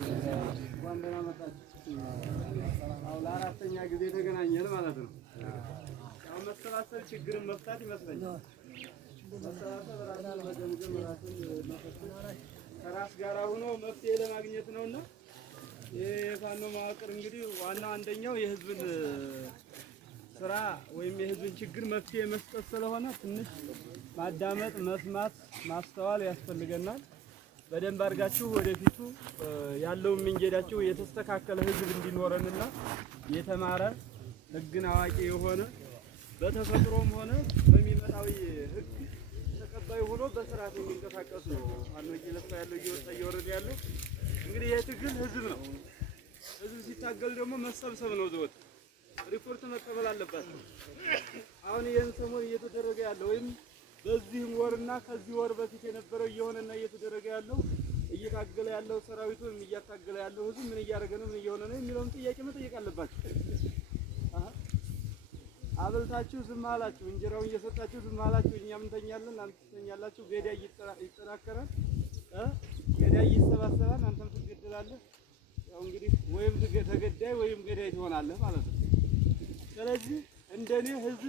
ደህና መጣችሁ። አሁን ለአራተኛ ጊዜ ተገናኘን ማለት ነው። አሁን መሰባሰብ ችግርን መፍታት ይመስለኛል። መሰባሰብ ራስን መገምገም፣ ራስን መፈተሽ ከራስ ጋር ሆኖ መፍትሄ ለማግኘት ነውና የፋኖ መዋቅር እንግዲህ ዋናው አንደኛው የህዝብን ስራ ወይም የህዝብን ችግር መፍትሄ መስጠት ስለሆነ ትንሽ ማዳመጥ፣ መስማት፣ ማስተዋል ያስፈልገናል። በደንብ አድርጋችሁ ወደፊቱ ያለውን መንገዳችሁ የተስተካከለ ህዝብ እንዲኖረንና የተማረ ህግን አዋቂ የሆነ በተፈጥሮም ሆነ በሚመጣው ህግ ተቀባይ ሆኖ በስርዓት የሚንቀሳቀስ ነው። ፋኖ እየለፋ ያለው እየወጣ እየወረደ ያለው እንግዲህ የትግል ህዝብ ነው። ህዝብ ሲታገል ደግሞ መሰብሰብ ነው። ዘወት ሪፖርት መቀበል አለባቸው። አሁን ይህን ሰሞን እየተደረገ ያለው ወይም በዚህም ወርና ከዚህ ወር በፊት የነበረው እየሆነና እየተደረገ ያለው እየታገለ ያለው ሰራዊቱን እያታገለ ያለው ህዝብ ምን እያደረገ ነው፣ ምን እየሆነ ነው የሚለውን ጥያቄ መጠየቅ አለባችሁ። አብልታችሁ ዝም አላችሁ፣ እንጀራውን እየሰጣችሁ ዝም አላችሁ። እኛም እንተኛለን፣ እናንተ ትተኛላችሁ። ገዳይ ይጠናከራል፣ ገዳይ ይሰባሰባል፣ አንተም ትገደላለህ። ያው እንግዲህ ወይም ተገዳይ ወይም ገዳይ ትሆናለህ ማለት ነው። ስለዚህ እንደኔ ህዝብ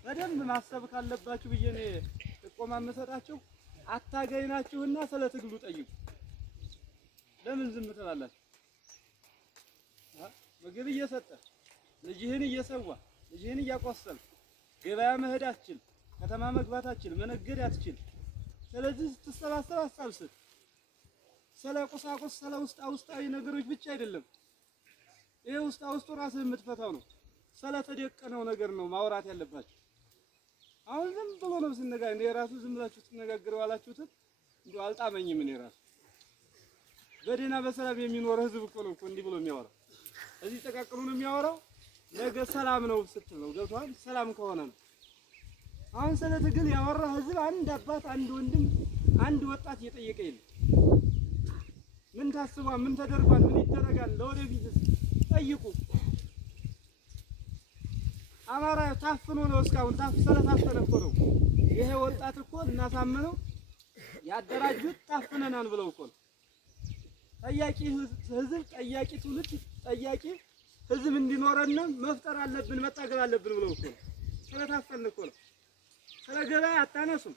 በደንብ ማሰብ ካለባችሁ ብዬ ነው ጥቆማ የምሰጣችሁ። አታጋይ ናችሁና ስለ ትግሉ ጠይቁ። ለምን ዝም ትላላችሁ? ምግብ እየሰጠ ልጅህን እየሰዋ ልጅህን እያቆሰል ገበያ መሄድ አትችል፣ ከተማ መግባት አትችል፣ መነገድ አትችል። ስለዚህ ስትሰባሰብ ሀሳብ ስጥ። ስለ ቁሳቁስ ስለ ውስጣዊ ነገሮች ብቻ አይደለም። ይሄ ውስጡ ራስህ የምትፈታው ነው። ስለተደቀነው ነገር ነው ማውራት ያለባችሁ። አሁን ዝም ብሎ ነው ሲነጋገር እንደ ራሱ ዝም ብላችሁ ትነጋገረው አላችሁት። እንደው አልጣመኝም። እኔ ራሱ በደህና በሰላም የሚኖር ህዝብ እኮ ነው እንዲህ ብሎ የሚያወራው። እዚህ ተቃቅሎ ነው የሚያወራው። ነገ ሰላም ነው ስትል ነው ገብቷል። ሰላም ከሆነ ነው። አሁን ስለ ትግል ያወራ ህዝብ አንድ አባት፣ አንድ ወንድም፣ አንድ ወጣት እየጠየቀ የለም። ምን ታስቧል? ምን ተደርጓል? ምን ይደረጋል? ለወደፊትስ ጠይቁ። አማራ ታፍኖ ነው እስካሁን ስለታፈነ እኮ ነው። ይሄ ወጣት እኮ እናሳምነው ያደራጁት ታፍነናን ብለው እኮ ነው። ጠያቂ ህዝብ፣ ጠያቂ ትውልድ፣ ጠያቂ ህዝብ እንዲኖረን መፍጠር አለብን፣ መታገል አለብን ብለው እኮ ነው። ስለታፈነ እኮ ነው። ስለ ገበያ አታነሱም።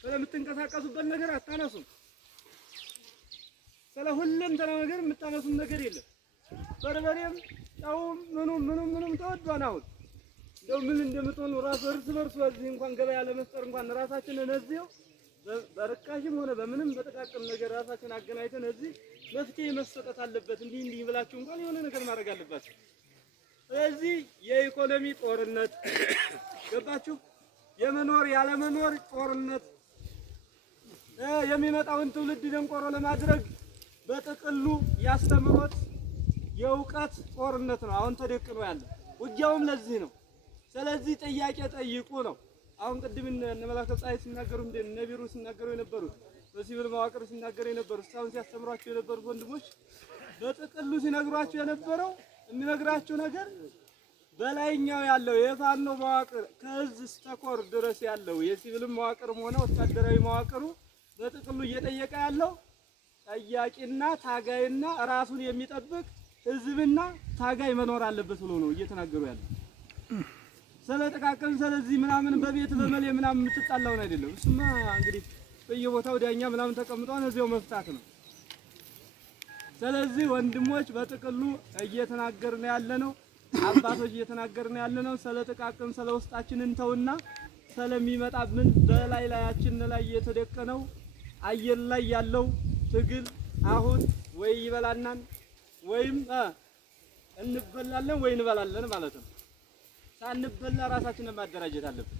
ስለምትንቀሳቀሱበት ነገር አታነሱም። ስለ ሁሉም ነገር የምታነሱም ነገር የለም። በርበሬም ጫውም ምኑም ተወዷል። አሁን እንደው ምን እንደምትሆኑ ራሱ እርስ በርሱ እዚህ እንኳን ገበያ ለመስጠር እንኳን ራሳችንን እዚሁ በርካሽም ሆነ በምንም በተቃቀም ነገር ራሳችን አገናኝተን እዚህ መፍትሄ መሰጠት አለበት። እንዲህ ብላችሁ እንኳን የሆነ ነገር ማድረግ አለባችሁ። ስለዚህ የኢኮኖሚ ጦርነት ገባችሁ? የመኖር ያለመኖር ጦርነት የሚመጣውን ትውልድ ደንቆሮ ለማድረግ በጥቅሉ ያስተምሮት የእውቀት ጦርነት ነው አሁን ተደቅኖ ያለ። ውጊያውም ለዚህ ነው። ስለዚህ ጥያቄ ጠይቁ ነው። አሁን ቅድም እነ መላከ ፀሐይ ሲናገሩ እነ ቢሩ ሲናገሩ የነበሩት በሲቪል መዋቅር ሲናገሩ የነበሩት እስካሁን ሲያስተምሯቸው የነበሩት ወንድሞች በጥቅሉ ሲነግሯቸው የነበረው የሚነግራቸው ነገር በላይኛው ያለው የፋኖ መዋቅር ከእዝ እስከ ኮር ድረስ ያለው የሲቪል መዋቅርም ሆነ ወታደራዊ መዋቅሩ በጥቅሉ እየጠየቀ ያለው ጠያቂና ታጋይና ራሱን የሚጠብቅ ህዝብና ታጋይ መኖር አለበት ብሎ ነው እየተናገሩ ያለው። ስለተቃቀም ስለዚህ ምናምን በቤት በመሌ ምናምን የምትጣላውን አይደለም። እሱማ እንግዲህ በየቦታው ዳኛ ምናምን ተቀምጧል፣ እዚያው መፍታት ነው። ስለዚህ ወንድሞች በጥቅሉ እየተናገርን ያለነው አባቶች እየተናገርን ያለነው ስለተቃቀም ስለውስጣችን እንተውና ስለሚመጣብን በላያችን ላይ የተደቀነው አየር ላይ ያለው ትግል አሁን ወይ ይበላናል ወይም እንበላለን ወይ እንበላለን ማለት ነው። ሳንበላ ራሳችንን ማደራጀት አለብን።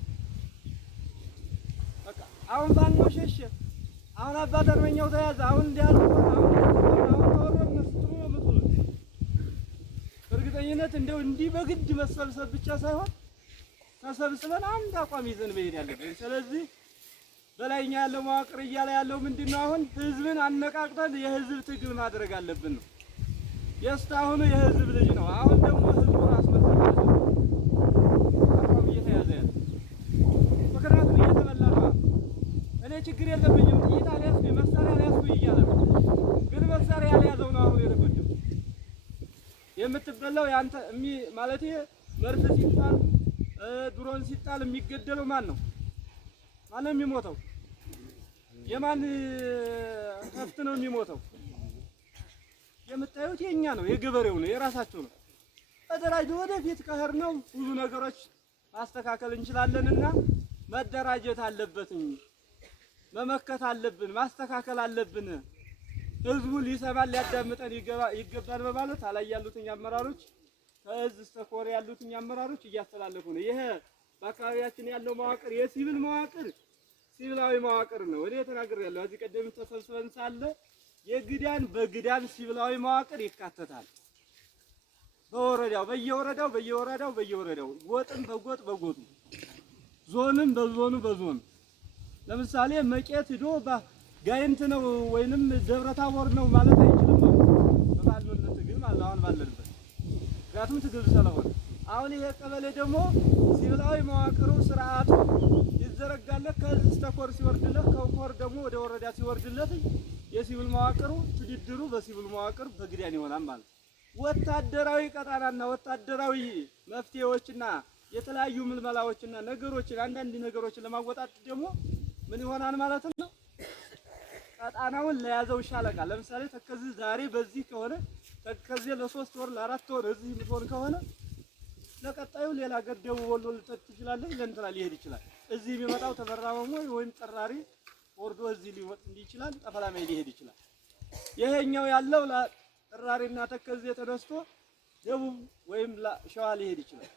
በቃ አሁን ፋኖ ሸሸ፣ አሁን አባት አርበኛው ተያዘ፣ አሁን እንዲያል አሁን ተወረን መስጥሩ ነው መስሎ በእርግጠኝነት እንደው እንዲህ በግድ መሰብሰብ ብቻ ሳይሆን ተሰብስበን አንድ አቋም ይዘን መሄድ ያለብን። ስለዚህ በላይኛ ያለው መዋቅር እያለ ያለው ምንድነው? አሁን ህዝብን አነቃቅተን የህዝብ ትግል ማድረግ አለብን ነው። የስታሁኑ የህዝብ ልጅ ነው። አሁን ደግሞ ህዝቡ ራስ መተካከል አቋም እየተያዘ ያለ ምክንያቱም እየተበላ ነው። እኔ ችግር የለብኝም ጥይት አልያዝኩኝ መሳሪያ አልያዝኩኝ እያለ ነው። ግን መሳሪያ የምትበላው ያንተ ማለት መርፍ ሲጣል ድሮን ሲጣል የሚገደለው ማን ነው? ማነው የሚሞተው? የማን ከፍት ነው የሚሞተው? የምታዩት የኛ ነው፣ የገበሬው ነው፣ የራሳቸው ነው። ተደራጅቶ ወደፊት ከሄድነው ብዙ ነገሮች ማስተካከል እንችላለንና መደራጀት አለበትኝ፣ መመከት አለብን፣ ማስተካከል አለብን። ህዝቡ ሊሰማን ሊያዳምጠን ይገባል በማለት አላይ ያሉትኝ አመራሮች ከእዝ እስከ ኮር ያሉትኝ አመራሮች እያስተላለፉ ነው። ይሄ በአካባቢያችን ያለው መዋቅር የሲቪል መዋቅር ሲቪላዊ መዋቅር ነው። እኔ ተናግሬያለሁ። እዚህ ቀደም ተሰብስበን ሳለ የግዳን በግዳን ሲቪላዊ መዋቅር ይካተታል። በየወረዳው ጎጥም በጎጥ በጎጡ ዞንም በዞኑ በዞኑ ለምሳሌ መቄት ሂዶ ጋይንት ነው ወይንም ደብረታቦር ነው ማለት አይችልም። በባልነት ትግል ማለት አሁን ባለንበት ምክንያቱም ትግል ስለሆነ አሁን ይሄ ቀበሌ ደግሞ ሲቪላዊ መዋቅሩ ስርዓቱ ይዘረጋለት ከዚህ እስከ ኮር ሲወርድለት ከኮር ደግሞ ወደ ወረዳ ሲወርድለት የሲቪል መዋቅሩ ትድድሩ በሲቪል መዋቅር በግዳን ይሆናል ማለት ነው። ወታደራዊ ቀጣናና ወታደራዊ መፍትሄዎችና የተለያዩ ምልመላዎችና ነገሮችን አንዳንድ ነገሮችን ለማወጣት ደግሞ ምን ይሆናል ማለት ነው? ቀጣናውን ለያዘው ሻለቃ ለምሳሌ ተከዚህ ዛሬ በዚህ ከሆነ ተከዚህ ለ3 ወር ለ4 ወር እዚህ ምትሆን ከሆነ ለቀጣዩ ሌላ ገደቡ ወሎ ልተት ይችላል፣ ለእንትና ሊሄድ ይችላል። እዚህ የሚመጣው ተበራመሞ ወይም ጠራሪ ወርዶ እዚህ ሊወጥ ይችላል፣ ጠፈላማይ ሊሄድ ይችላል። ይሄኛው ያለው ጠራሪና ተከዚህ ተነስቶ ደቡብ ወይም ሸዋ ሊሄድ ይችላል።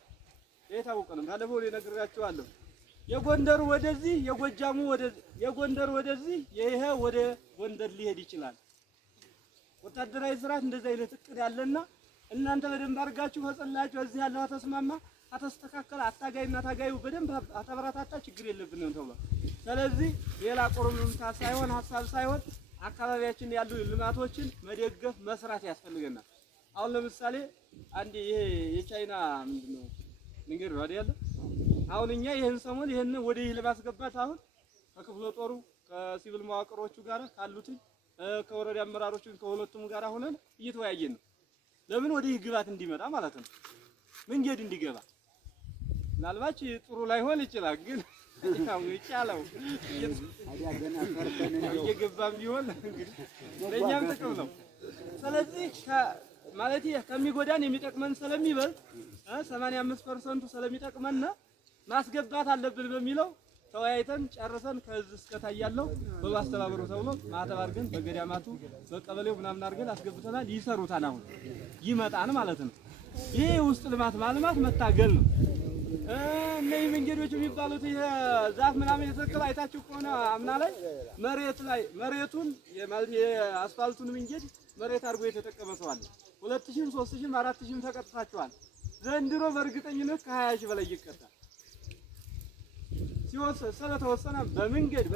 የታወቀ ነው። ባለፈው ነግራችኋለሁ። የጎንደሩ ወደዚህ የጎጃሙ ወደዚህ የጎንደሩ ወደዚህ ይሄ ወደ ጎንደር ሊሄድ ይችላል። ወታደራዊ ስርዓት እንደዚህ አይነት እቅድ ያለና እናንተ በደንብ አድርጋችሁ ፈጸላችሁ እዚህ ያለው ተስማማ አተስተካከለ አታጋይና ታጋዩ በደንብ አተበራታታ ችግር የለብንም ተብሏል። ስለዚህ ሌላ ቁርምምታ ሳይሆን ሐሳብ ሳይሆን አካባቢያችን ያሉ ልማቶችን መደገፍ መስራት ያስፈልገናል። አሁን ለምሳሌ አንድ ይሄ የቻይና ምንድነው ንገር ነው አይደል? አሁን እኛ ይሄን ሰሞን ይሄን ወደ ይህ ለማስገባት አሁን ከክፍለ ጦሩ ከሲቪል መዋቅሮቹ ጋር ካሉት ከወረዳ አመራሮችን ከሁለቱም ጋር ሆነን እየተወያየን ነው። ለምን ወደ ይህ ግባት እንዲመጣ ማለት ነው፣ መንገድ እንዲገባ። ምናልባት ጥሩ ላይሆን ይችላል፣ ግን ያው ይቻላል እየገባም ቢሆን እንግዲህ ለኛም ጥቅም ነው። ስለዚህ ማለት ከሚጎዳን የሚጠቅመን ስለሚበልጥ 85% ስለሚጠቅመን ማስገባት አለብን በሚለው ተወያይተን ጨርሰን ከዚህ እስከ ታያለው በማስተባበሩ ተብሎ ማህተብ አድርገን በገዳማቱ በቀበሌው ምናምን አድርገን አስገብተናል። ይሰሩታል። አሁን ይመጣን ማለት ነው። ይሄ ውስጥ ልማት ማልማት መታገል ነው። እነዚህ መንገዶች የሚባሉት ይሄ ዛፍ ምናምን የተተከለ አይታችሁ ከሆነ አምና ላይ መሬቱን ማለት የአስፋልቱን መንገድ መሬት አድርጎ የተጠቀመ ሰው አለ። 2000፣ 3000፣ 4000 ተቀጥታችኋል። ዘንድሮ በእርግጠኝነት ከ20 ሺህ በላይ ይቀጣል። ስለተወሰነ በመንገድ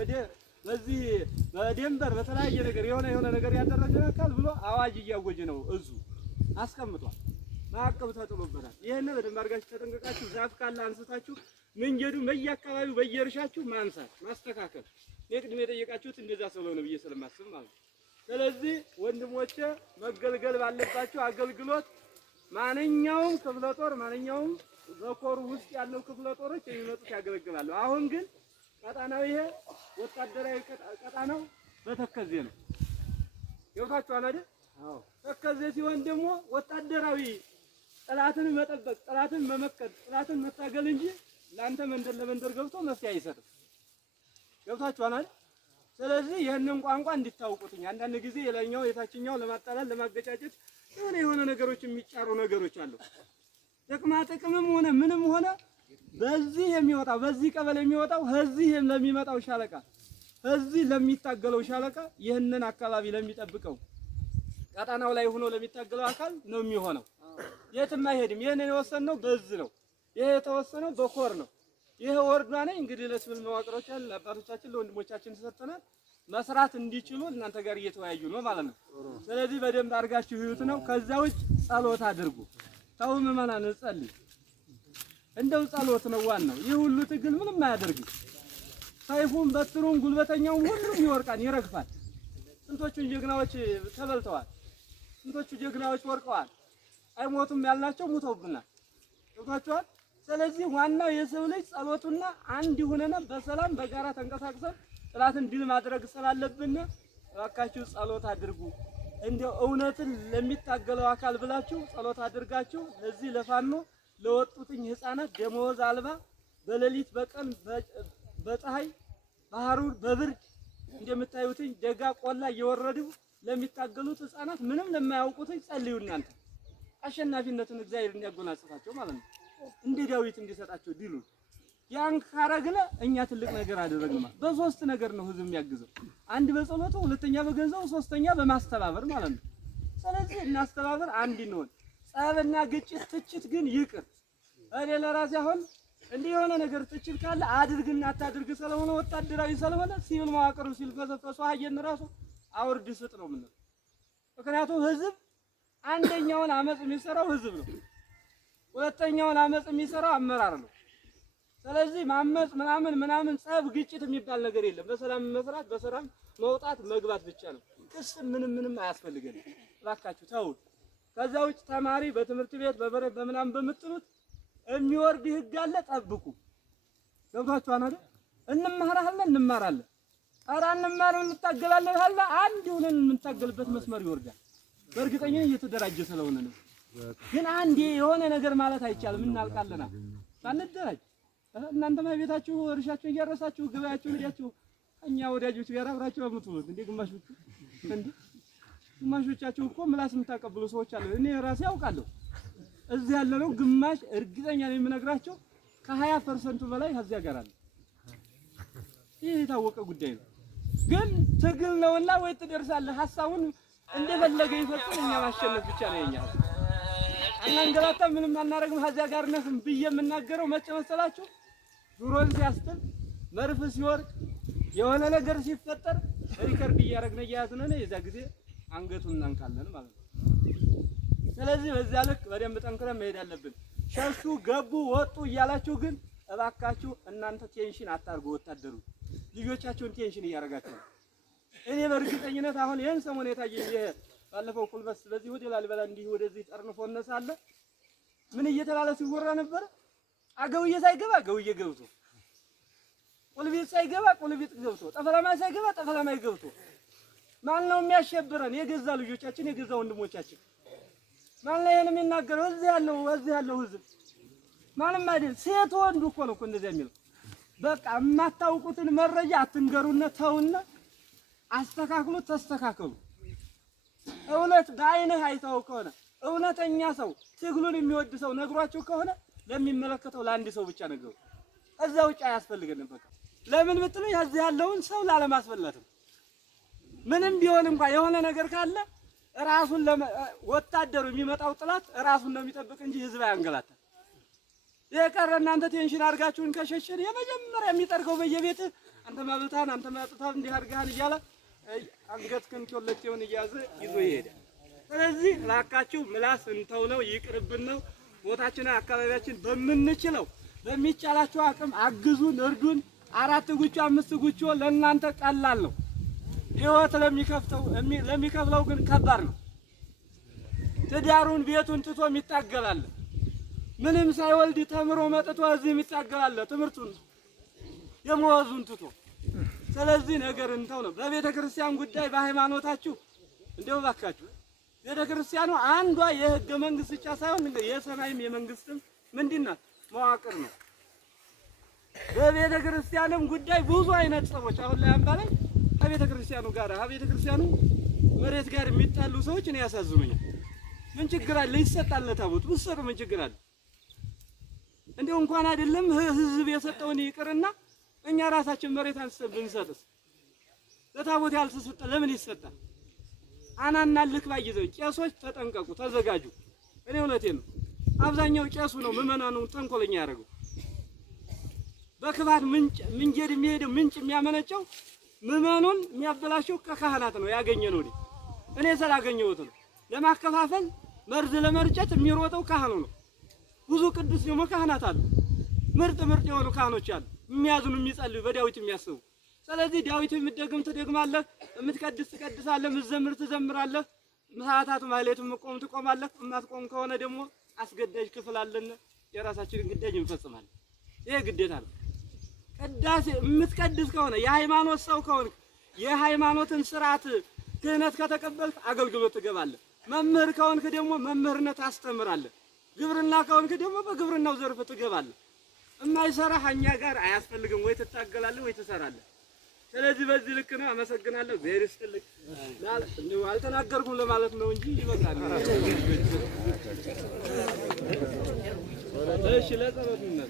በዚህ በደንበር በተለያየ ነገር የሆነ ነገር ያደረገ አካል ብሎ አዋጅ እያወጀ ነው። እዙ አስቀምጧል። ማዕቀብ ተጥሎበታል። ይሄን በደንብ አድርጋችሁ ተጠንቀቃችሁ ዛፍ ካለ አንስታችሁ መንገዱን በየአካባቢው በየእርሻችሁ ማንሳት ማስተካከል። የቅድም የጠየቃችሁት እንደዛ ስለሆነ ብዬ ስለማስብ ማለት ነው። ስለዚህ ወንድሞቼ መገልገል ባለባችሁ አገልግሎት ማንኛውም ክፍለ ጦር ማንኛውም በኮሩ ውስጥ ያለው ክፍለ ጦሮች የሚመጡት ያገለግላሉ። አሁን ግን ቀጣናው ይሄ ወታደራዊ ቀጣናው በተከዜ ነው። ይወታችኋል አይደል? አዎ። ተከዜ ሲሆን ደግሞ ወታደራዊ ጠላትን መጠበቅ፣ ጠላትን መመከት፣ ጠላትን መታገል እንጂ ላንተ መንደር ለመንደር ገብቶ መፍትሄ አይሰጥም። ይወታችኋል አይደል? ስለዚህ ይሄንን ቋንቋ እንድታውቁትኝ አንዳንድ ጊዜ የላይኛው የታችኛው ለማጣላት ለማገጫጨት የሆነ ነገሮች የሚጫሩ ነገሮች አሉ። ጥቅምም ሆነ ምንም ሆነ በዚህ የሚወጣው በዚህ ቀበሌ የሚወጣው እዚህ ለሚመጣው ሻለቃ እዚህ ለሚታገለው ሻለቃ ይህንን አካባቢ ለሚጠብቀው ቀጣናው ላይ ሆኖ ለሚታገለው አካል ነው የሚሆነው። የትም አይሄድም። ይሄንን የወሰነው በዝ ነው። ይሄ የተወሰነው በኮር ነው። ይሄ ወርዷ ነኝ እንግዲህ ለሲቪል መዋቅሮች ያለ አባቶቻችን ለወንድሞቻችን ተሰጥተናል መስራት እንዲችሉ እናንተ ጋር እየተወያዩ ነው ማለት ነው። ስለዚህ በደንብ አድርጋችሁ ይዩት ነው። ከዛ ውጭ ጸሎት አድርጉ። ተው ምዕመናን እንጸልይ። እንደው ጸሎት ነው ዋናው። ይህ ሁሉ ትግል ምንም አያደርግም። ሰይፉን በትሩን ጉልበተኛውም ሁሉም ይወርቃል፣ ይረግፋል። ስንቶቹ ጀግናዎች ተበልተዋል። ስንቶቹ ጀግናዎች ወርቀዋል። አይሞቱም ያልናቸው ሙተውብናል። ገብቷችኋል? ስለዚህ ዋናው የሰው ልጅ ጸሎቱና አንድ ሆነን በሰላም በጋራ ተንቀሳቅሰን ጥላትን ድል ማድረግ ስላለብን እባካችሁ ጸሎት አድርጉ። እንደው እውነትን ለሚታገለው አካል ብላችሁ ጸሎት አድርጋችሁ ለዚህ ለፋኖ ለወጡትኝ ህፃናት ደመወዝ አልባ በሌሊት በቀን በፀሐይ በሐሩር በብርድ እንደምታዩትኝ ደጋ ቆላ እየወረዱ ለሚታገሉት ህፃናት ምንም ለማያውቁትኝ ጸልዩ። እናንተ አሸናፊነትን እግዚአብሔር እንዲያጎናጽፋቸው ማለት ነው። እንደ ዳዊት እንዲሰጣቸው ድሉን ያን ካረግነ እኛ ትልቅ ነገር አደረግን ማለት በሶስት ነገር ነው ህዝብ የሚያግዘው። አንድ በጸሎቱ፣ ሁለተኛ በገንዘቡ፣ ሶስተኛ በማስተባበር ማለት ነው። ስለዚህ እናስተባበር፣ አንድ እንሆን። ጸብና ግጭት ትችት ግን ይቅር። እኔ ለራሴ አሁን እንዲህ የሆነ ነገር ትችት ካለ አድርግና አታድርግ ስለሆነ ወታደራዊ ስለሆነ ሲቪል መዋቅሩ ሲልፈሰፈሱ አየን ራሱ አውርድ ስጥ ነው የምንለው። ምክንያቱም ህዝብ አንደኛውን አመጽ የሚሰራው ህዝብ ነው፣ ሁለተኛውን አመጽ የሚሰራው አመራር ነው። ስለዚህ ማመጽ ምናምን ጸብ ግጭት የሚባል ነገር የለም። በሰላም መስራት በሰላም መውጣት መግባት ብቻ ነው። ክስ ምንም አያስፈልገንም። እባካችሁ ተው። ከዛ ውጭ ተማሪ በትምህርት ቤት በበረ በምናምን በምትሉት የሚወርድ ህግ አለ፣ ጠብቁ። ገብቷችኋል አይደል? እንማራለን። ኧረ እንማራለን እንታገላለን አለ። አንድ ሆነን የምንታገልበት መስመር ይወርዳል። በእርግጠኝነት እየተደራጀ ስለሆነ ነው። ግን አንዴ የሆነ ነገር ማለት አይቻልም። እናልቃለና ሳንደራጅ እናንተማ ቤታችሁ እርሻችሁ እያረሳችሁ ገበያችሁ ሄዳችሁ እኛ ወዳጆች ጋር አብራችሁ አምጡት እንዴ። ግማሾቻችሁ እኮ ምላስ የምታቀብሉ ሰዎች አሉ። እኔ ራሴ አውቃለሁ። እዚህ ያለነው ግማሽ እርግጠኛ ነኝ የምነግራቸው ከ20% በላይ ከዚያ ጋር አለ። ይሄ የታወቀ ጉዳይ ነው። ግን ትግል ነውና ወይ ትደርሳለህ። ሐሳቡን እንደፈለገ ይፈጽም፣ እኛ ማሸነፍ ብቻ ነው የኛ። አናንገላታ ምንም አናረግም። ከዚያ ጋር ነፍም ብዬ የምናገረው መቼ መሰላችሁ? ዙሮን ሲያስጥል መርፍ ሲወርድ የሆነ ነገር ሲፈጠር ሪከርድ እያደረግን እያያዝን ነው። የዛ ጊዜ አንገቱን እናንቃለን ማለት ነው። ስለዚህ በዚያ ልክ በደንብ ጠንክረን መሄድ አለብን። ሸሹ ገቡ ወጡ እያላችሁ ግን እባካችሁ እናንተ ቴንሽን አታርጉ። ወታደሩ ልጆቻቸውን ቴንሽን እያደረጋችሁ ነው። እኔ በእርግጠኝነት አሁን ይሄን ሰሞን የታየኝ ባለፈው ቁልበስ በዚህ ወደ ላሊበላ እንዲህ ወደዚህ ጠርንፎ እነሳለ ምን እየተባለ ሲወራ ነበር? አገውዬ ሳይገባ አገውዬ ገብቶ፣ ቁልቢት ሳይገባ ቁልቢት ገብቶ፣ ጠፈላማይ ሳይገባ ጠፈላማይ ገብቶ። ማን ነው የሚያሸብረን? የገዛ ልጆቻችን የገዛ ወንድሞቻችን። ማን ነው ይሄን የሚናገረው? እዚህ ያለው ህዝብ ማንም አይደል። ሴት ወንዱ እኮ ነው እንደዚህ የሚለው። በቃ የማታውቁትን መረጃ አትንገሩና ተውና አስተካክሉ፣ ተስተካከሉ። እውነት በአይንህ አይተው ከሆነ እውነተኛ ሰው ትግሉን የሚወድ ሰው ነግሯችሁ ከሆነ ለሚመለከተው ለአንድ ሰው ብቻ ነገሩ። እዛ ውጭ አያስፈልገንም። በቃ ለምን ብትሉ እዚህ ያለውን ሰው ላለማስበላት ነው። ምንም ቢሆን እንኳን የሆነ ነገር ካለ ራሱን ወታደሩ የሚመጣው ጥላት ራሱን ነው የሚጠብቅ እንጂ ህዝብ አያንገላታ። የቀረ እናንተ ቴንሽን አድርጋችሁን ከሸሸን የመጀመሪያ የሚጠርገው በየቤት አንተ ማብልታን አንተ ማጥታን እንዲህ አድርጋን እያለ አንገትክን ኮሌክቲውን እያዘ ይዞ ይሄዳል። ስለዚህ ላካችሁ ምላስ እንተውለው፣ ይቅርብን ነው። ቦታችን አካባቢያችን በምንችለው በሚቻላችሁ አቅም አግዙን፣ እርዱን። 4 ጉቾ 5 ጉቾ ለእናንተ ቀላል ነው። ህይወት ለሚከፍለው ግን ከባድ ነው። ትዳሩን ቤቱን ትቶ የሚታገላል። ምንም ሳይወልድ ተምሮ መጥቶ እዚህ የሚታገላል ትምህርቱን የመወዙን ትቶ። ስለዚህ ነገር እንተው ነው። በቤተ ክርስቲያን ጉዳይ በሃይማኖታችሁ እንደው ባካችሁ ቤተ ክርስቲያኑ አንዷ የህገ መንግስት ብቻ ሳይሆን የሰማይም የመንግስትም ምንድናት መዋቅር ነው። በቤተ ክርስቲያንም ጉዳይ ብዙ አይነት ሰዎች አሁን ላይ አምባላይ ከቤተ ክርስቲያኑ ጋር ከቤተ ክርስቲያኑ መሬት ጋር የሚጣሉ ሰዎች እኔ ያሳዝኑኛል። ምን ችግር አለ? ይሰጣል ለታቦት ብትሰጡ ምን ችግር አለ? እንደው እንኳን አይደለም ህዝብ የሰጠውን ይቅርና እኛ ራሳችን መሬት አንስተን ብንሰጥስ ለታቦት ያልተሰጠ ለምን ይሰጣል? አናና ልክ ባይዘው ቄሶች ተጠንቀቁ፣ ተዘጋጁ። እኔ እውነቴን ነው። አብዛኛው ቄሱ ነው ምዕመናኑ ተንኮለኛ ያደርገው። በክባት ምንጀድ የሚሄደው ምንጭ የሚያመነጨው ምዕመኑን የሚያበላሸው ከካህናት ነው ያገኘነው። እኔ ስላገኘሁት ነው። ለማከፋፈል መርዝ ለመርጨት የሚሮጠው ካህኑ ነው። ብዙ ቅዱስ ደግሞ ካህናት አሉ። ምርጥ የሆኑ ካህኖች አሉ፣ የሚያዝኑ የሚጸልዩ በዳዊት የሚያስቡ። ስለዚህ ዳዊት የምትደግም ትደግማለህ፣ የምትቀድስ ትቀድሳለህ፣ የምትዘምር ትዘምራለህ። ሰዓታት ማህሌቱን መቆም ትቆማለህ። የማትቆም ከሆነ ደግሞ አስገዳጅ ክፍል አለን። የራሳችንን ግዳጅ እንፈጽማለን። ይሄ ግዴታ ነው። ቅዳሴ የምትቀድስ ከሆነ የሃይማኖት ሰው ከሆነ የሃይማኖትን ስርዓት ክህነት ከተቀበልክ አገልግሎት ትገባለህ። መምህር ከሆንክ ደግሞ መምህርነት አስተምራለህ። ግብርና ከሆንክ ደግሞ በግብርናው ዘርፍ ትገባለህ። የማይሰራህ እኛ ጋር አያስፈልግም። ወይ ትታገላለህ ወይ ትሰራለህ። ስለዚህ በዚህ ልክ ነው። አመሰግናለሁ። እግዚአብሔር ይስጥልኝ። አልተናገርኩም ለማለት ነው እንጂ ይበቃል። እሺ ለጸሎት ነው።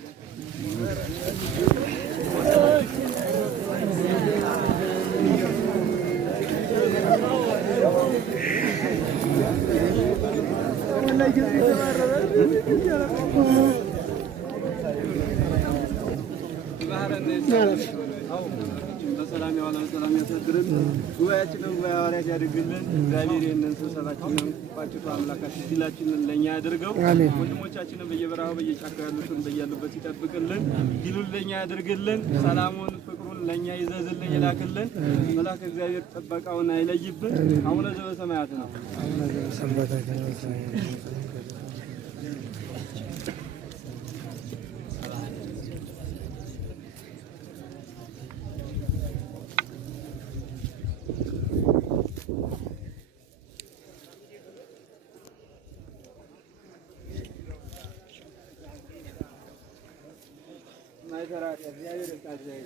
በሰላም ያዋለን ሰላም ያሳድረን። ጉባኤያችንን ጉባኤ ሐዋርያት ያድርግልን። እግዚአብሔር ይህንን ስብሰባችንን ቋጭቶ አምላካችን ድላችንን ለእኛ ያድርገው። ወንድሞቻችንን በየበረሃው በየጫካው ያሉትን በያሉበት ይጠብቅልን። ድሉን ለእኛ ያድርግልን። ሰላሙን ፍቅሩን ለእኛ ይዘዝልን ይላክልን። መልአከ እግዚአብሔር ጥበቃውን አይለይብን። አቡነ ዘበሰማያት ነው። ማይሰራት እግዚአብሔር ይመስገን።